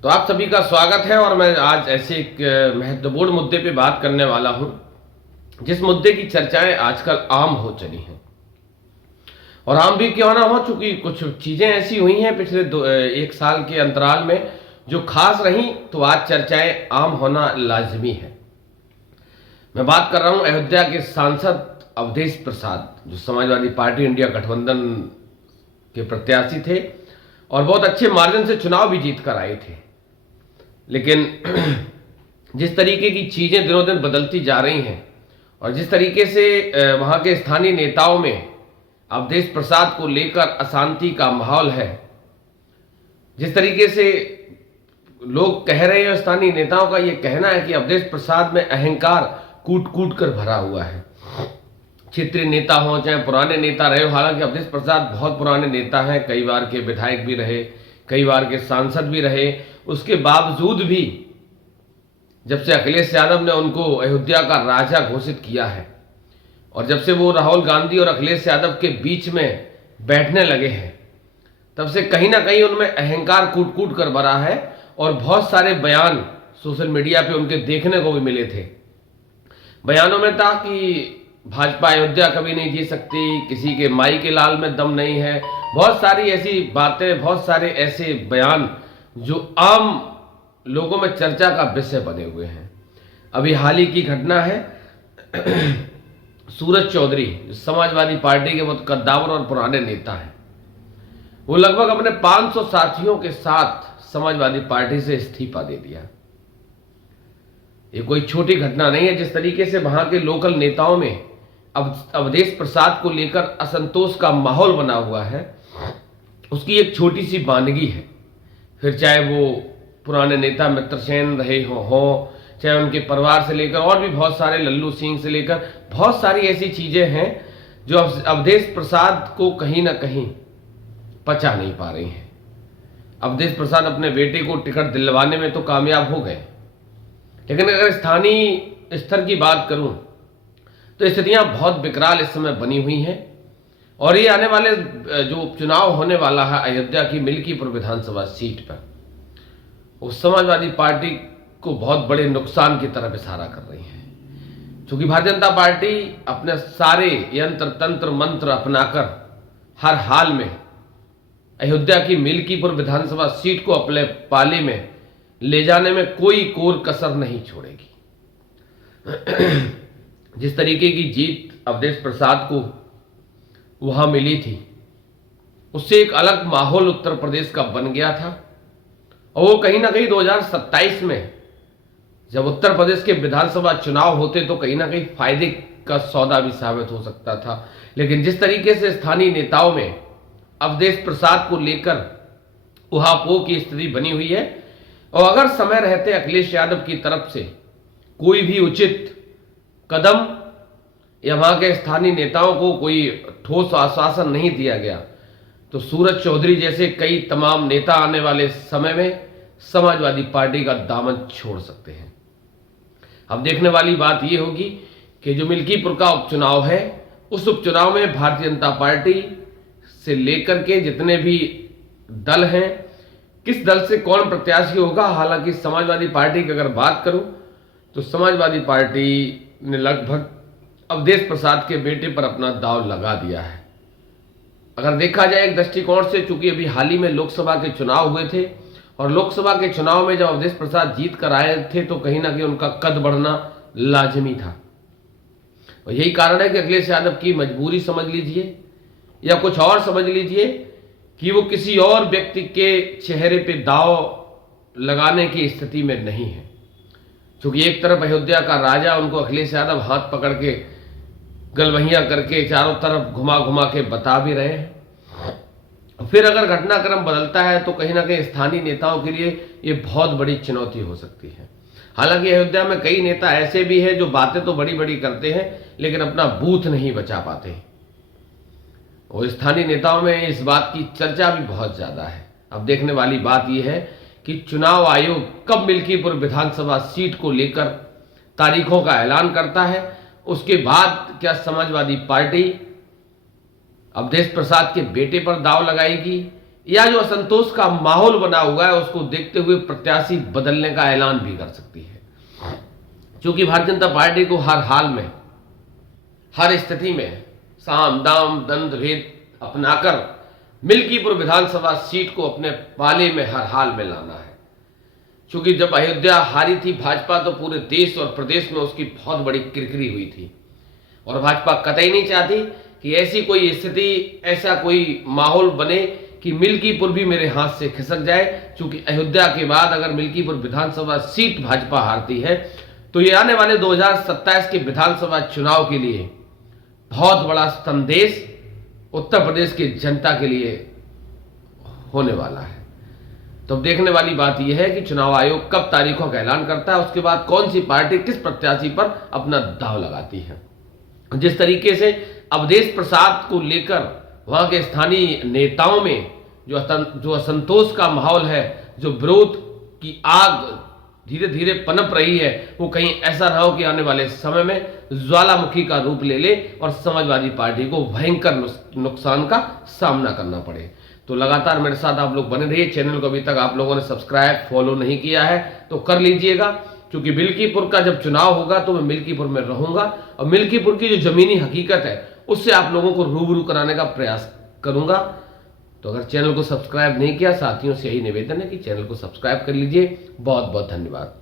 तो आप सभी का स्वागत है और मैं आज ऐसे एक महत्वपूर्ण मुद्दे पे बात करने वाला हूं, जिस मुद्दे की चर्चाएं आजकल आम हो चली हैं। और आम भी क्यों ना हो, चूंकि कुछ चीजें ऐसी हुई हैं पिछले एक साल के अंतराल में जो खास रही, तो आज चर्चाएं आम होना लाजमी है। मैं बात कर रहा हूं अयोध्या के सांसद अवधेश प्रसाद, जो समाजवादी पार्टी इंडिया गठबंधन के प्रत्याशी थे और बहुत अच्छे मार्जिन से चुनाव भी जीत कर आए थे। लेकिन जिस तरीके की चीजें दिनों दिन बदलती जा रही हैं और जिस तरीके से वहां के स्थानीय नेताओं में अवधेश प्रसाद को लेकर अशांति का माहौल है, जिस तरीके से लोग कह रहे हैं, स्थानीय नेताओं का यह कहना है कि अवधेश प्रसाद में अहंकार कूट कूट कर भरा हुआ है। क्षेत्रीय नेता हो चाहे पुराने नेता रहे हो, हालांकि अवधेश प्रसाद बहुत पुराने नेता हैं, कई बार के विधायक भी रहे, कई बार के सांसद भी रहे। उसके बावजूद भी जब से अखिलेश यादव ने उनको अयोध्या का राजा घोषित किया है और जब से वो राहुल गांधी और अखिलेश यादव के बीच में बैठने लगे हैं, तब से कहीं ना कहीं उनमें अहंकार कूट कूट कर भरा है। और बहुत सारे बयान सोशल मीडिया पे उनके देखने को भी मिले थे। बयानों में था कि भाजपा अयोध्या कभी नहीं जीत सकती, किसी के माई के लाल में दम नहीं है, बहुत सारी ऐसी बातें, बहुत सारे ऐसे बयान जो आम लोगों में चर्चा का विषय बने हुए हैं। अभी हाल ही की घटना है, सूरज चौधरी समाजवादी पार्टी के बहुत कद्दावर और पुराने नेता हैं, वो लगभग अपने 500 साथियों के साथ समाजवादी पार्टी से इस्तीफा दे दिया। ये कोई छोटी घटना नहीं है। जिस तरीके से वहां के लोकल नेताओं में अवधेश प्रसाद को लेकर असंतोष का माहौल बना हुआ है, उसकी एक छोटी सी वानगी है। फिर चाहे वो पुराने नेता मित्रसेन रहे हो, चाहे उनके परिवार से लेकर और भी बहुत सारे, लल्लू सिंह से लेकर बहुत सारी ऐसी चीजें हैं जो अवधेश प्रसाद को कहीं ना कहीं पचा नहीं पा रही हैं। अवधेश प्रसाद अपने बेटे को टिकट दिलवाने में तो कामयाब हो गए, लेकिन अगर स्थानीय स्तर की बात करूं तो स्थितियां बहुत विकराल इस समय बनी हुई हैं। और ये आने वाले जो उपचुनाव होने वाला है अयोध्या की मिल्कीपुर विधानसभा सीट पर, उस समाजवादी पार्टी को बहुत बड़े नुकसान की तरफ इशारा कर रही है। क्योंकि भारतीय जनता पार्टी अपने सारे यंत्र तंत्र मंत्र अपनाकर हर हाल में अयोध्या की मिल्कीपुर विधानसभा सीट को अपने पाले में ले जाने में कोई कोर कसर नहीं छोड़ेगी। जिस तरीके की जीत अवधेश प्रसाद को वहां मिली थी, उससे एक अलग माहौल उत्तर प्रदेश का बन गया था। और वो कहीं ना कहीं 2027 में जब उत्तर प्रदेश के विधानसभा चुनाव होते तो कहीं ना कहीं फायदे का सौदा भी साबित हो सकता था। लेकिन जिस तरीके से स्थानीय नेताओं में अवधेश प्रसाद को लेकर उहापोह की स्थिति बनी हुई है, और अगर समय रहते अखिलेश यादव की तरफ से कोई भी उचित कदम या वहां के स्थानीय नेताओं को कोई ठोस आश्वासन नहीं दिया गया, तो सूरज चौधरी जैसे कई तमाम नेता आने वाले समय में समाजवादी पार्टी का दामन छोड़ सकते हैं। अब देखने वाली बात यह होगी कि जो मिल्कीपुर का उपचुनाव है, उस उपचुनाव में भारतीय जनता पार्टी से लेकर के जितने भी दल हैं, किस दल से कौन प्रत्याशी होगा। हालांकि समाजवादी पार्टी की अगर बात करूं तो समाजवादी पार्टी ने लगभग अवधेश प्रसाद के बेटे पर अपना दांव लगा दिया है। अगर देखा जाए एक दृष्टिकोण से, चूंकि अभी हाल ही में लोकसभा के चुनाव हुए थे और लोकसभा के चुनाव में जब अवधेश प्रसाद जीत कर आए थे तो कहीं ना कहीं उनका कद बढ़ना लाजमी था। और यही कारण है कि अखिलेश यादव की मजबूरी समझ लीजिए या कुछ और समझ लीजिए कि वो किसी और व्यक्ति के चेहरे पे दांव लगाने की स्थिति में नहीं है। क्योंकि एक तरफ अयोध्या का राजा, उनको अखिलेश यादव हाथ पकड़ के गलवहियां करके चारों तरफ घुमा घुमा के बता भी रहे हैं। फिर अगर घटनाक्रम बदलता है तो कहीं ना कहीं स्थानीय नेताओं के लिए ये बहुत बड़ी चुनौती हो सकती है। हालांकि अयोध्या में कई नेता ऐसे भी हैं जो बातें तो बड़ी बड़ी करते हैं लेकिन अपना बूथ नहीं बचा पाते, और स्थानीय नेताओं में इस बात की चर्चा भी बहुत ज्यादा है। अब देखने वाली बात यह है कि चुनाव आयोग कब मिल्कीपुर विधानसभा सीट को लेकर तारीखों का ऐलान करता है। उसके बाद क्या समाजवादी पार्टी अवधेश प्रसाद के बेटे पर दांव लगाएगी या जो असंतोष का माहौल बना हुआ है उसको देखते हुए प्रत्याशी बदलने का ऐलान भी कर सकती है। क्योंकि भारतीय जनता पार्टी को हर हाल में, हर स्थिति में साम दाम दंड भेद अपनाकर मिल्कीपुर विधानसभा सीट को अपने पाले में हर हाल में लाना है। क्योंकि जब अयोध्या हारी थी भाजपा, तो पूरे देश और प्रदेश में उसकी बहुत बड़ी किरकिरी हुई थी और भाजपा कतई नहीं चाहती कि ऐसी कोई स्थिति, ऐसा कोई माहौल बने कि मिल्कीपुर भी मेरे हाथ से खिसक जाए। क्योंकि अयोध्या के बाद अगर मिल्कीपुर विधानसभा सीट भाजपा हारती है तो ये आने वाले 2027 के विधानसभा चुनाव के लिए बहुत बड़ा संदेश उत्तर प्रदेश की जनता के लिए होने वाला है। तो अब देखने वाली बात यह है कि चुनाव आयोग कब तारीखों का ऐलान करता है, उसके बाद कौन सी पार्टी किस प्रत्याशी पर अपना दांव लगाती है। जिस तरीके से अवधेश प्रसाद को लेकर वहां के स्थानीय नेताओं में जो असंतोष का माहौल है, जो विरोध की आग धीरे धीरे पनप रही है, वो कहीं ऐसा ना हो कि आने वाले समय में ज्वालामुखी का रूप ले ले और समाजवादी पार्टी को भयंकर नुकसान का सामना करना पड़े। तो लगातार मेरे साथ आप लोग बने रहिए। चैनल को अभी तक आप लोगों ने सब्सक्राइब फॉलो नहीं किया है तो कर लीजिएगा, क्योंकि मिल्कीपुर का जब चुनाव होगा तो मैं मिल्कीपुर में रहूंगा और मिल्कीपुर की जो जमीनी हकीकत है उससे आप लोगों को रूबरू कराने का प्रयास करूंगा। तो अगर चैनल को सब्सक्राइब नहीं किया, साथियों से यही निवेदन है कि चैनल को सब्सक्राइब कर लीजिए। बहुत बहुत धन्यवाद।